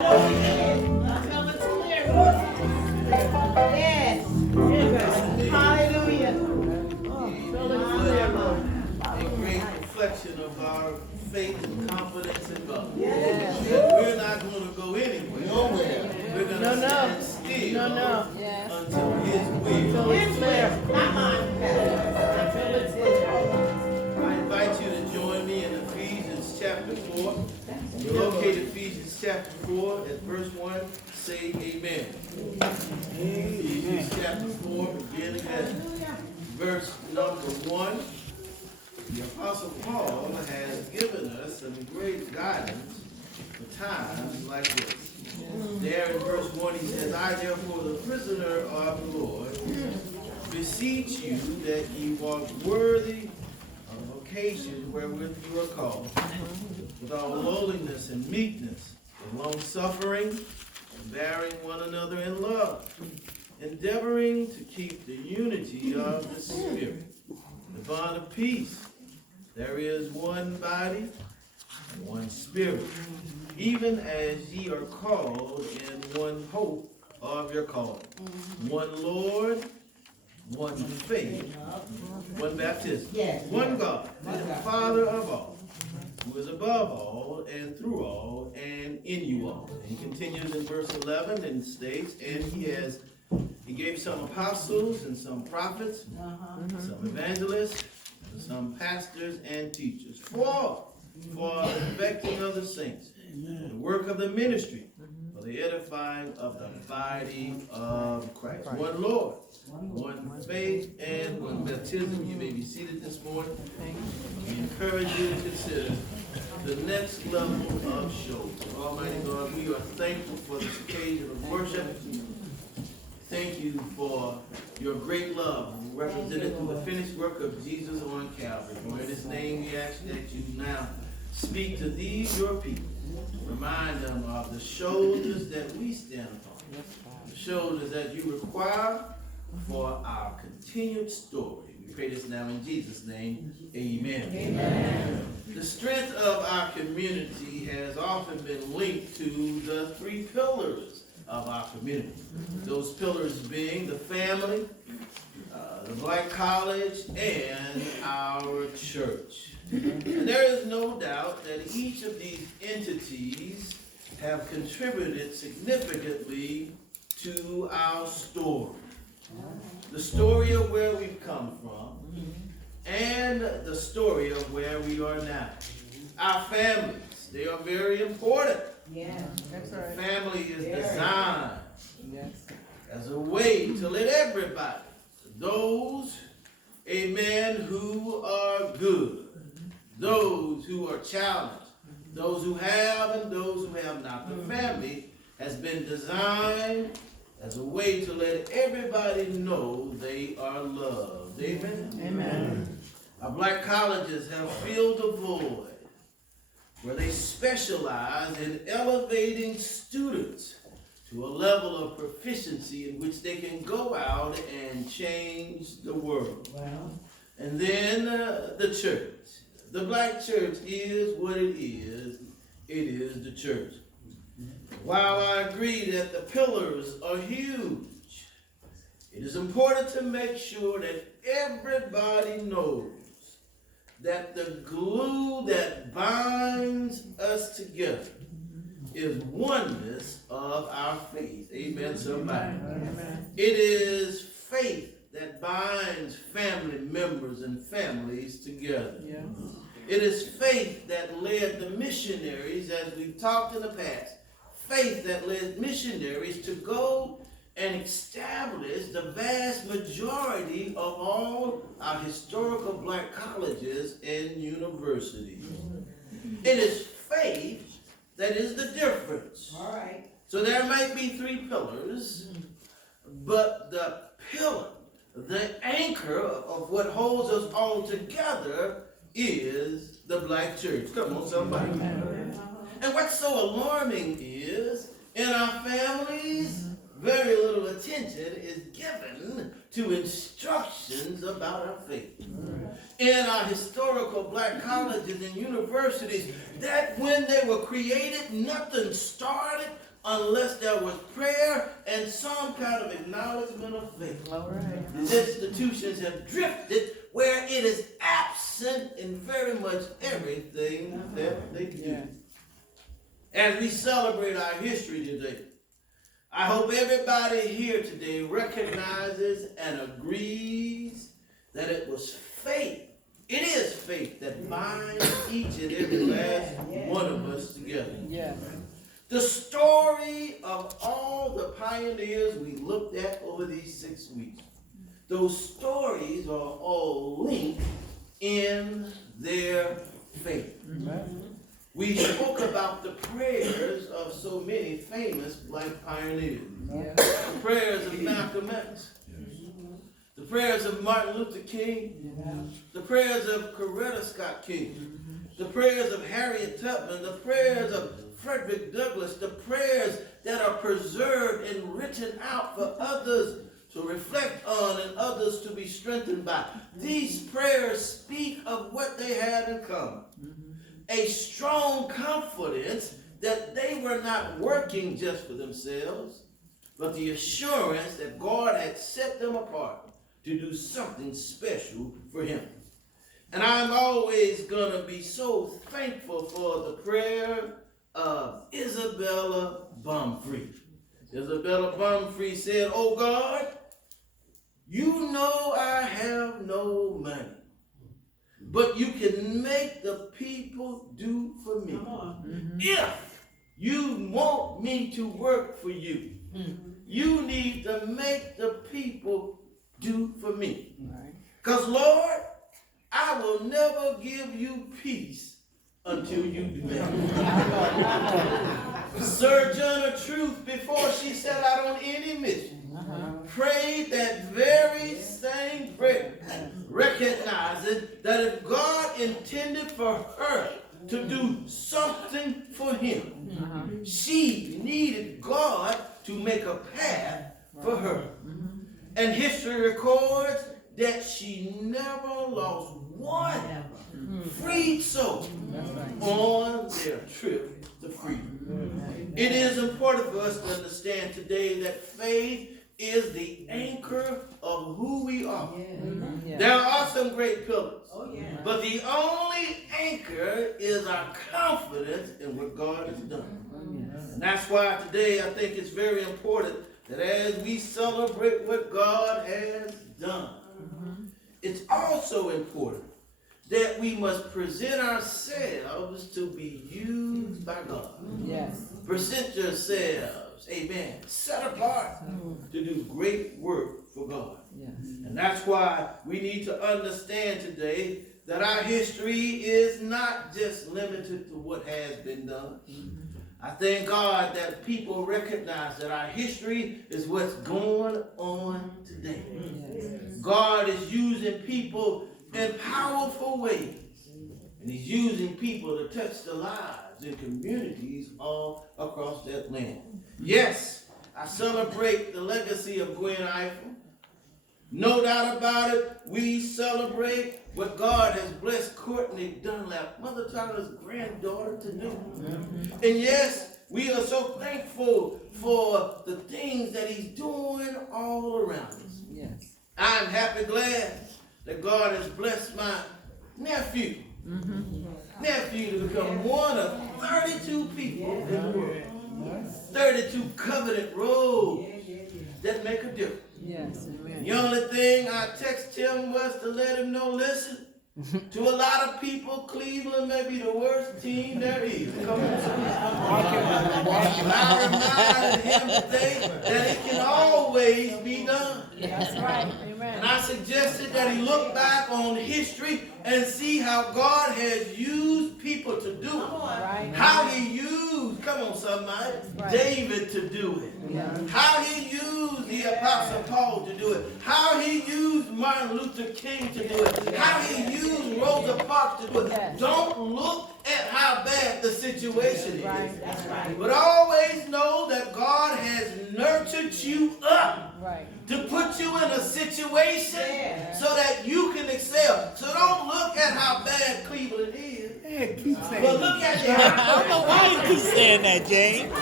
Yes. Hallelujah. A great reflection of our faith and confidence in God. Yes. That we're not going to go anywhere. Nowhere. We're going to stand still Yes. until His will. His will. Not mine. Until it's His. I invite you to join me in Ephesians chapter 4. You locate Ephesians chapter 4 at verse 1. Say amen. Ephesians chapter 4, beginning at verse number 1. The Apostle Paul has given us some great guidance for times like this. There in verse 1 he says, I therefore the prisoner of the Lord beseech you that ye walk worthy of occasion wherewith you are called, with all lowliness and meekness, and long suffering, and bearing one another in love, endeavoring to keep the unity of the Spirit, the bond of peace. There is one body, and one Spirit, even as ye are called in one hope of your calling. One Lord, one faith, one baptism, one God, and Father of all, who is above all, and through all, and in you all. And he continues in verse 11 and states, and he gave some apostles and some prophets, some evangelists, and some pastors and teachers, for the perfecting of the saints, the work of the ministry, for the edifying of the body of Christ. One Lord, one faith, and one baptism. You may be seated this morning. We encourage you to consider the next level of show. Almighty God, we are thankful for this occasion of worship. Thank you for your great love represented through the finished work of Jesus on Calvary. For in His name we ask that you now speak to these your people. Remind them of the shoulders that we stand upon. The shoulders that you require for our continued story. We pray this now in Jesus' name. Amen. Amen. The strength of our community has often been linked to the three pillars of our community. Those pillars being the family, the Black College, and our church. And there is no doubt that each of these entities have contributed significantly to our story. The story of where we've come from, and the story of where we are now. Our families, they are very important. Yeah, that's right. Family is designed as a way to let everybody, those, amen, who are good, those who are challenged, those who have and those who have not. The family has been designed as a way to let everybody know they are loved. Amen? Amen. Our black colleges have filled a void where they specialize in elevating students to a level of proficiency in which they can go out and change the world. Wow. And then the church. The black church is what it is. It is the church. While I agree that the pillars are huge, it is important to make sure that everybody knows that the glue that binds us together is oneness of our faith. Amen, somebody. Amen. It is faith that binds family members and families together. Yeah. It is faith that led the missionaries, as we've talked in the past, faith that led missionaries to go and establish the vast majority of all our historical black colleges and universities. It is faith that is the difference. All right. So there might be three pillars, but the pillar, the anchor of what holds us all together is the black church. Come on, somebody. And what's so alarming is, in our families, very little attention is given to instructions about our faith. In our historical black colleges and universities, that when they were created, nothing started unless there was prayer and some kind of acknowledgement of faith. All right. These institutions have drifted where it is absent in very much everything that they do. As we celebrate our history today, I hope everybody here today recognizes and agrees that it was faith. It is faith that binds each and every last one of us together. Yeah. The story of all the pioneers we looked at over these 6 weeks, those stories are all linked in their faith. We spoke about the prayers of so many famous black pioneers. The prayers of Malcolm X, the prayers of Martin Luther King, the prayers of Coretta Scott King, the prayers of Harriet Tubman, the prayers of Frederick Douglass, the prayers that are preserved and written out for others to reflect on and others to be strengthened by. These prayers speak of what they had in common. A strong confidence that they were not working just for themselves, but the assurance that God had set them apart to do something special for him. And I'm always going to be so thankful for the prayer of Isabella Baumfree. Isabella Baumfree said, "Oh God, you know I have no money, but you can make the people do for me. If you want me to work for you, you need to make the people do for me. Because Lord, I will never give you peace until you do that." Sojourner Truth, before she set out on any mission, prayed that very same prayer, recognizing that if God intended for her to do something for him, she needed God to make a path for her. And history records that she never lost one freed soul on their trip to freedom. It is important for us to understand today that faith is the anchor of who we are. There are some great pillars, but the only anchor is our confidence in what God has done. And that's why today I think it's very important that as we celebrate what God has done, it's also important that we must present ourselves to be used by God. Present yourselves, amen, set apart to do great work for God. And that's why we need to understand today that our history is not just limited to what has been done. I thank God that people recognize that our history is what's going on today. God is using people in powerful ways. And he's using people to touch the lives in communities all across that land. Yes, I celebrate the legacy of Gwen Ifill. No doubt about it, we celebrate what God has blessed Courtney Dunlap, Mother Tyler's granddaughter, to do. And yes, we are so thankful for the things that he's doing all around us. I'm happy, glad that God has blessed my nephew to become one of 32 people in the world. 32 covenant roads that make a difference. The only thing I text him was to let him know, listen, to a lot of people, Cleveland may be the worst team there is. Come on. And I reminded him today that it can always be done. That's right. Amen. And I suggested that he look back on history and see how God has used people to do it. How he used, come on somebody, David to do it. How he used the Apostle Paul to do it. How he used Martin Luther King to do it. How he used Rosa Parks to do it. Don't look at how bad the situation is. But always know that God has nurtured you up to put you in a situation so that you can excel. So don't look at how bad Cleveland is. But look at I don't know why you keep saying that, James.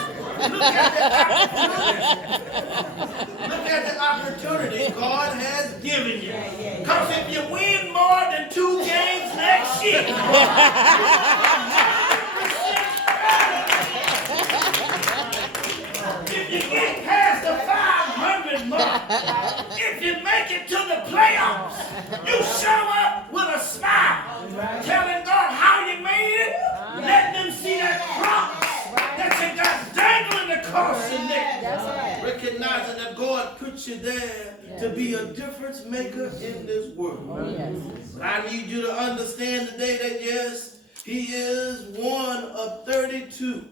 Look at the opportunity God has given you. Because if you win more than 2 games next year, if you get past the 500 mark, if you make it to the playoffs, you show up with a smile, telling God how you made it, let them see that cross that you got dangling across your neck, recognizing that God put you there to be a difference maker in this world. But I need you to understand today that yes, he is one of 32.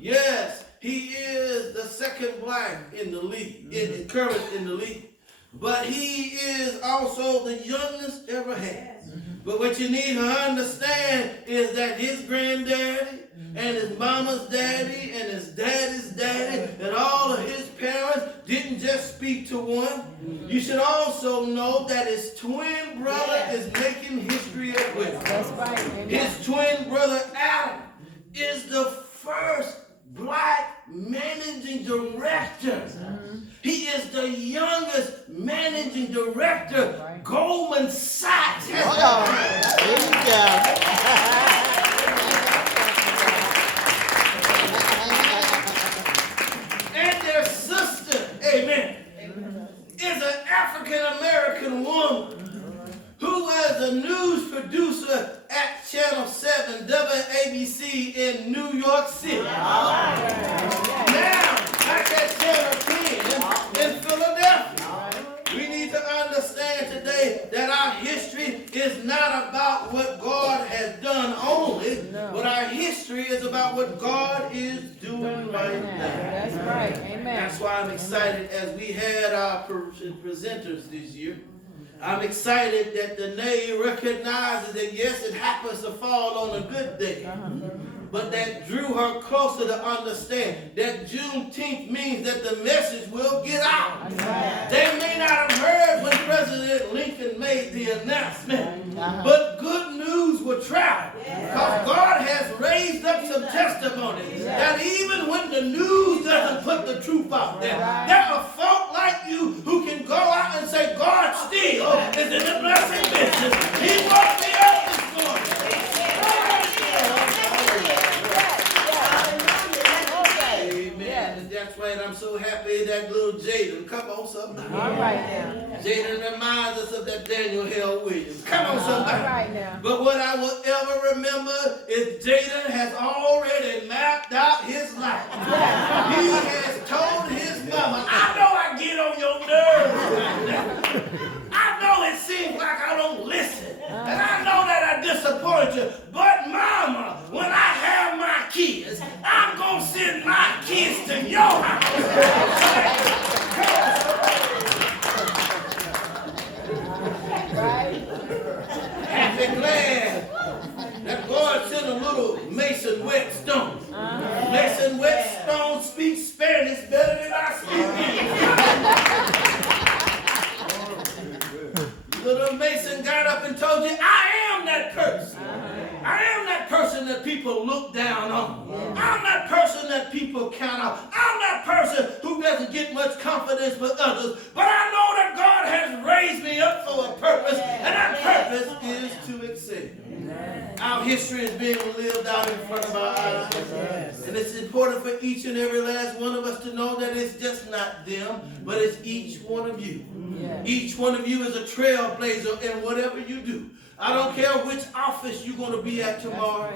Yes, he is the second black in the league, current in the league. But he is also the youngest ever had. But what you need to understand is that his granddaddy and his mama's daddy and his daddy's daddy and all of his parents didn't just speak to one. You should also know that his twin brother is making history as well. That's right. Amen. His twin brother Adam is the first black managing director. He is the youngest managing director Goldman Sachs has ever. There you go. And their sister, amen, is an African-American woman who was a news producer at Channel 7 WABC in New York City. Now, back at Channel 10 in Philadelphia. We need to understand today that our history is not about what God has done only, but our history is about what God is doing right now. That's right. Amen. That's why I'm excited as we had our presenters this year. I'm excited that the name recognizes that yes, it happens to fall on a good day. But that drew her closer to understand that Juneteenth means that the message will get out. They may not have heard when President Lincoln made the announcement, but good news will travel. Because God has raised up some testimonies that even when the news doesn't put the truth out there, there are folk like you who can go out and say, God still is in the blessing business. He woke me up this morning. That's right. I'm so happy that little Jaden. Come on, somebody. All right now. Jaden reminds us of that Daniel Hale Williams. Come on, somebody. All right now. But what I will ever remember is Jaden has already mapped out his life. He has told his mama, I know I get on your nerves. I know it seems like I don't listen. And I know that I disappoint you. But mama, when I have my kids, I'm going to send my kids to your house. Right? Happy glad that God sent a little Mason Whetstone. Mason Whetstone speaks Spanish better than I speak English. Little Mason got up and told you, I am that person. I am that person that people look down on. I'm that person that people count out. I'm that person who doesn't get much confidence with others. But I know that God has raised me up for a purpose, and that purpose is to excel. Our history is being lived out in front of our eyes. And it's important for each and every last one of us to know that it's just not them, but it's each one of you. Each one of you is a trailblazer in whatever you do. I don't care which office you're going to be at tomorrow.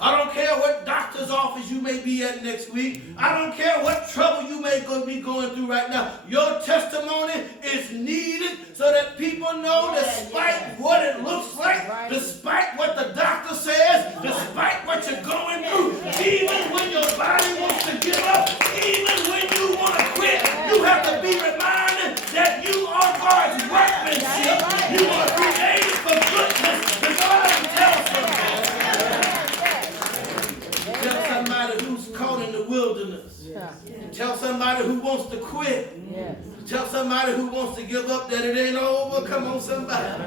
I don't care what doctor's office you may be at next week. I don't care what trouble you may be going through right now. Your testimony is needed so that people know despite what it looks like, despite what the doctor says, despite what you're going through, even when your body wants to give up, even when you want to quit, you have to be reminded that you are God's workmanship. You are created for goodness. The God tells somebody. Tell somebody who's caught in the wilderness. Tell somebody who wants to quit. Tell somebody who wants to give up that it ain't over. Come on, somebody.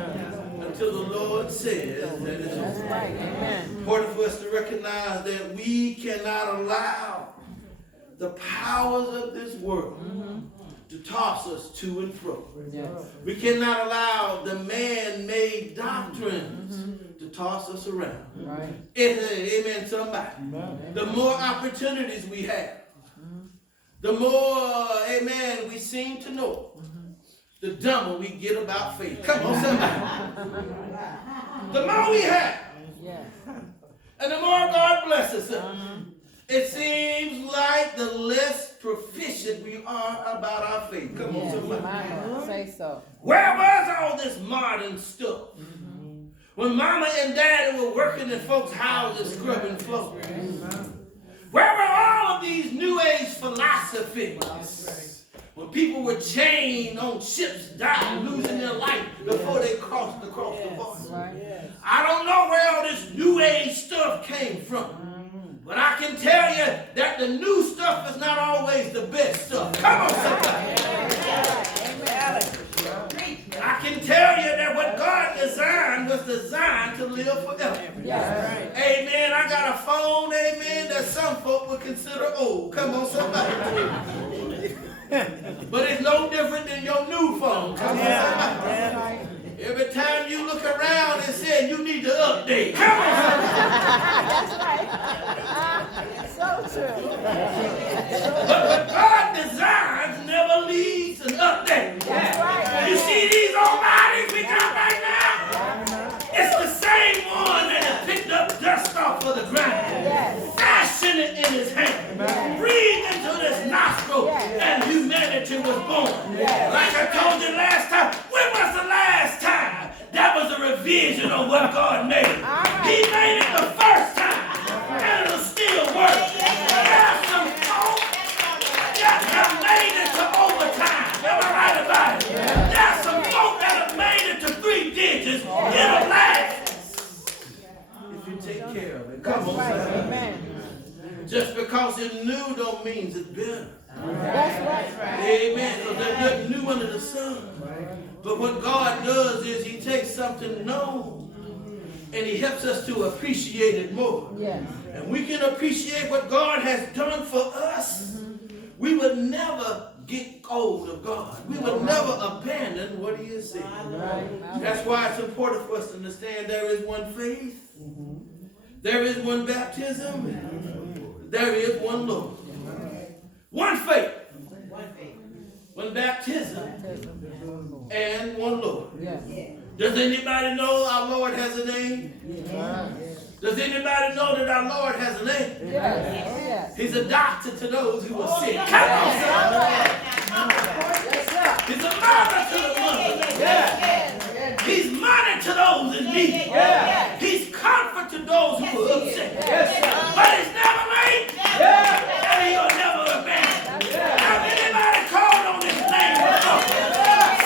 Until the Lord says that it's over. Important for us to recognize that we cannot allow the powers of this world to toss us to and fro. Yes. We cannot allow the man-made doctrines to toss us around. Right. Amen, somebody. The more opportunities we have, the more, amen, we seem to know, the dumber we get about faith. Come on, somebody. The more we have, Yes. and the more God blesses us, it seems like the less proficient we are about our faith. Come on, Yes. somebody. My Lord. Say so. Where was all this modern stuff? When mama and daddy were working in folks' houses scrubbing floors. Where were all of these new age philosophies? When people were chained on ships, dying, losing their life before they crossed across the border. Right. I don't know where all this new age stuff came from. But I can tell you that the new stuff is not always the best stuff. Come on, somebody. I can tell you that what God designed was designed to live forever. Yes. Amen. I got a phone, amen, that some folk would consider old. Come on, somebody. But it's no different than your new phone. Come on, somebody. Every time you look around and say you need to update. Come on, somebody. So true. But what God designs never leaves an update. That's right. You see these old bodies we got right now? It's the same one that has picked up dust off of the ground, Yes. fashioned it in his hand, breathed into this nostril, and humanity was born. Like I told you last time, when was the last time that was a revision of what God made? He made it the first time, and it'll still work. There's some folk that have made it to overtime. Am I right about it? There's some folk that have made it to 3 digits. It'll last if you take care of it. Come on, Right. son. Amen. Just because it's new don't mean it's better. That's right. Amen. Because there's nothing new under the sun. But what God does is he takes something known and he helps us to appreciate it more. Yes. And we can appreciate what God has done for us. We would never get cold of God. We would never abandon what he has said. Right. That's why it's important for us to understand there is one faith. There is one baptism. There is one Lord. One faith. One baptism. And one Lord. Yes. Does anybody know our Lord has a name? Does anybody know that our Lord has a name? Yes. He's a doctor to those who are sick. Come on, son. He's a mother to the mother. He's money to those in need. He's comfort to those who are upset. But he's never late. And he'll never abandon. Have anybody called on his name before?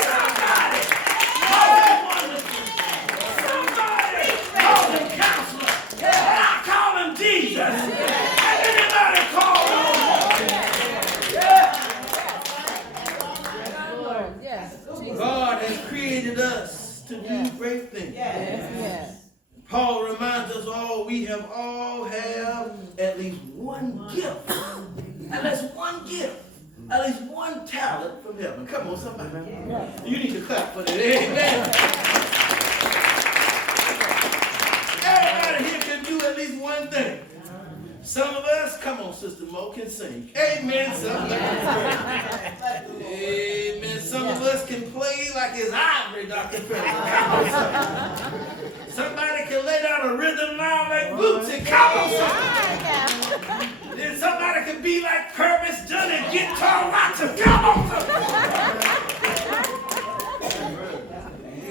Somebody call him wonderful. Somebody call him counselor. And I call him Jesus. Have anybody called on him? Lord. Yes. Jesus. God has created us to do great things. Yes. Paul reminds us all we have at least one gift. At least one gift. At least one talent from heaven. Come on, somebody. You need to clap for that. Amen. Everybody here can do at least one thing. Some of us, come on, Sister Mo, can sing. Amen. Some of us, amen. Some of us can play like it's ivory, Dr. President. Come on, somebody. Somebody can lay down a rhythm line like Bootsy. Come on, somebody. Then somebody can be like Purvis Dunn and guitar Watson. Come on, somebody.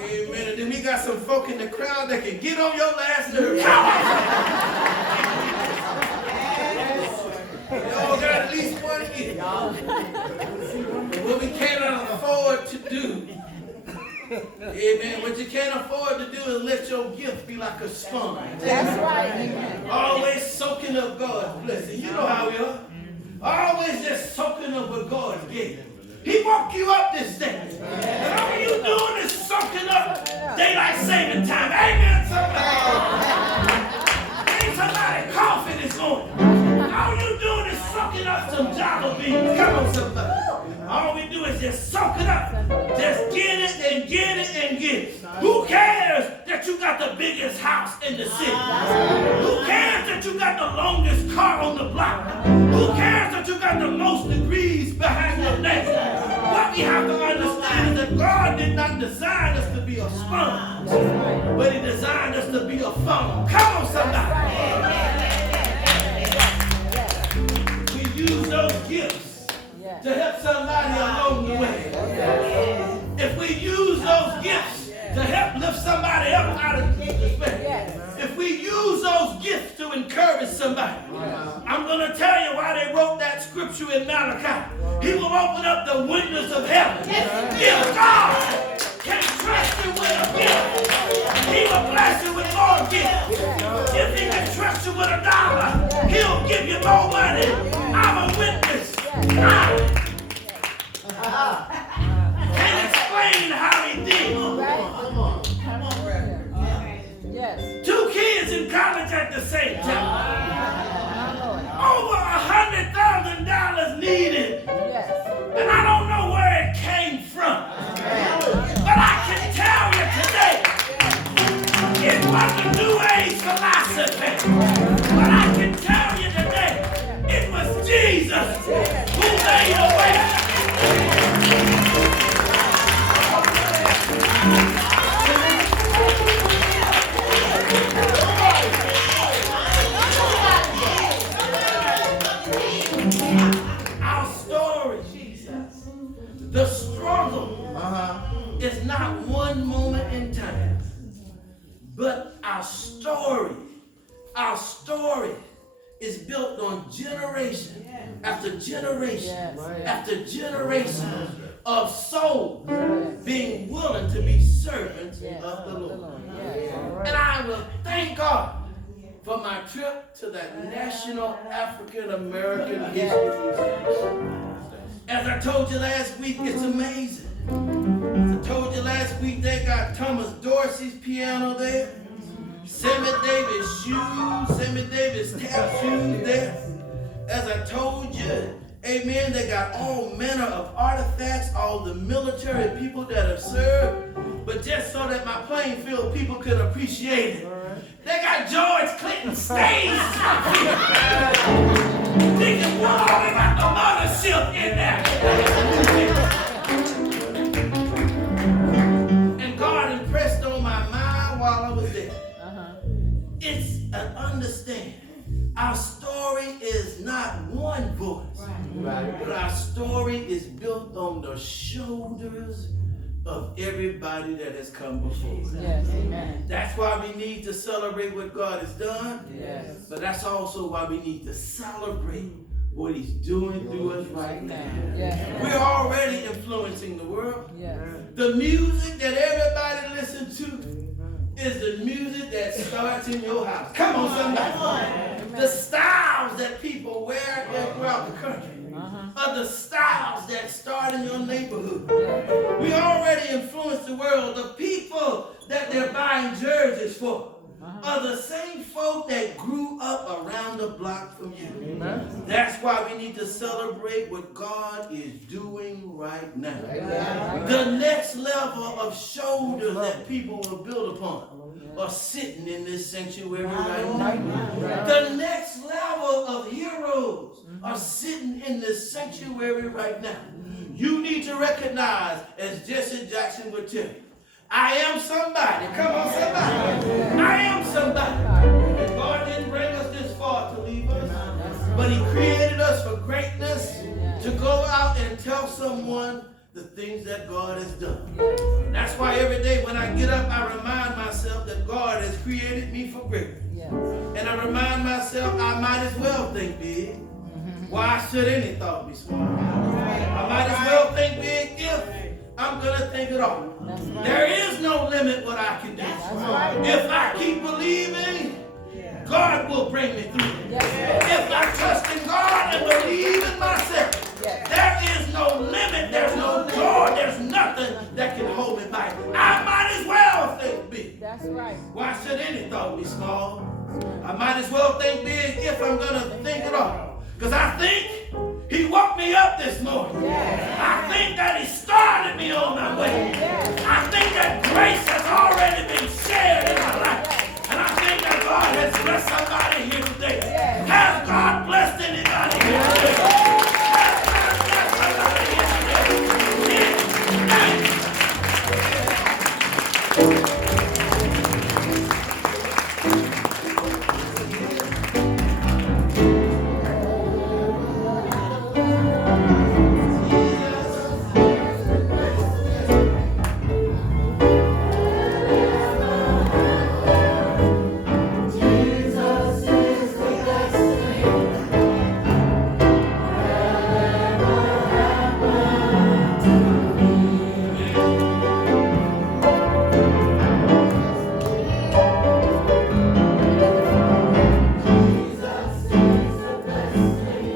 Amen. And then we got some folk in the crowd that can get on your last nerve. Come on, somebody. Y'all got at least one gift. What we cannot afford to do, amen, what you can't afford to do is let your gift be like a sponge. That's right. Amen. Always soaking up God's blessing. You know how we are. Always just soaking up what God gave. He woke you up this day. And all you doing is soaking up daylight saving time. Amen, somebody. Ain't somebody coughing this morning. All you doing is sucking up some jolly beans. Come on, somebody. All we do is just soak it up. Just get it and get it and get it. Who cares that you got the biggest house in the city? Who cares that you got the longest car on the block? Who cares that you got the most degrees behind your name? What we have to understand is that God did not design us to be a sponge, but He designed us to be a funnel. Come on, somebody. We use those gifts to help somebody along the way. If we use those gifts to help lift somebody up out of despair, if we use those gifts to encourage somebody, I'm going to tell you why they wrote that scripture in Malachi. He will open up the windows of heaven. If God can trust you with a gift, He will bless you with more gifts. If He can trust you with $1, He'll give you more money. I'm a witness. Can't explain how He did. Yes. 2 kids in college at the same time. Over $100,000 needed. Yes. And I don't know where it came from. But I can tell you today, it wasn't New Age philosophy. But I can tell you today, it was Jesus who made a way. Our story, the struggle is not one moment in time, but our story is built on generation after generation after generation of souls being willing to be servants of the Lord. And I will thank God for my trip to that National African American History Museum. As I told you last week, it's amazing. As I told you last week, they got Thomas Dorsey's piano there, Sammy Davis' shoes, Sammy Davis' tap shoes there. As I told you, amen, they got all manner of artifacts, all the military people that have served, but just so that my Plainfield people could appreciate it, they got George Clinton's stage. Deacon Wall, they got the mothership in there. And God impressed on my mind while I was there. It's an understanding. Our story is not one voice, but our story is built on the shoulders of everybody that has come before us. Yes, amen. That's why we need to celebrate what God has done. Yes. But that's also why we need to celebrate what He's doing through us right now. Yes. We're already influencing the world. Yes. The music that everybody listens to is the music that starts in your house. Come on, somebody. The styles that people wear throughout the country are the styles that start in your neighborhood. We already influence the world. The people that they're buying jerseys for are the same folk that grew up around the block from you. That's why we need to celebrate what God is doing right now. The next level of shoulders that people will build upon are sitting in this sanctuary right now. The next level of heroes are sitting in this sanctuary right now. You need to recognize, as Jesse Jackson would tell you, I am somebody. Come on, somebody. I am somebody. And God didn't bring us this far to leave us, but He created us for greatness, to go out and tell someone the things that God has done. That's why every day when I get up, I remind myself that God has created me for greatness. And I remind myself I might as well think big. Why should any thought be small? I might as well think big if I'm going to think it all. There is no limit what I can do. If I keep believing, God will bring me through. If I trust in God and believe in myself, there is no limit, there's no door, there's nothing that can hold me back. I might as well think big. That's right. Why should any thought be small? I might as well think big if I'm going to think it all. Because I think for me. I think that he started me on my way. I think that grace has already been shared in my life. And I think that God has blessed somebody here today. Has God blessed anybody here today? Has God blessed somebody here today?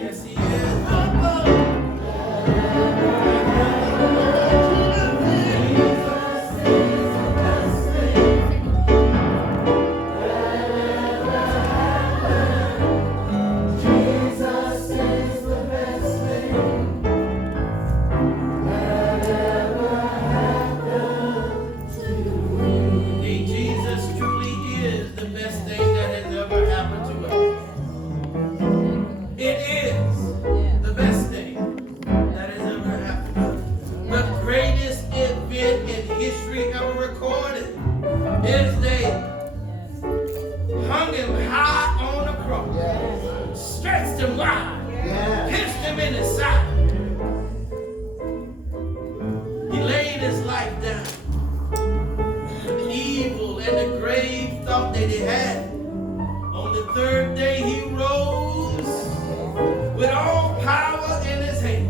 Yes, he is. Indeed, Jesus truly is the best thing that has ever happened to us. It is the best thing that has ever happened to us. The greatest event in history ever recorded is they hung him high on the cross, stretched him wide, pierced him in his side. He laid his life down. The evil and the grave thought that he had. On the third day he rose with all power in his hand.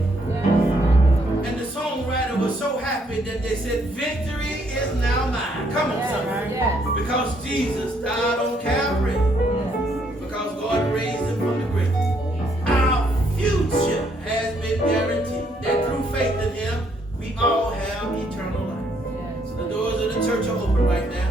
And the songwriter was so happy that they said, victory is now mine. Come on, somebody. Because Jesus died on Calvary. Because God raised him from the grave. Our future has been guaranteed. That through faith in him, we all have eternal life. So the doors of the church are open right now.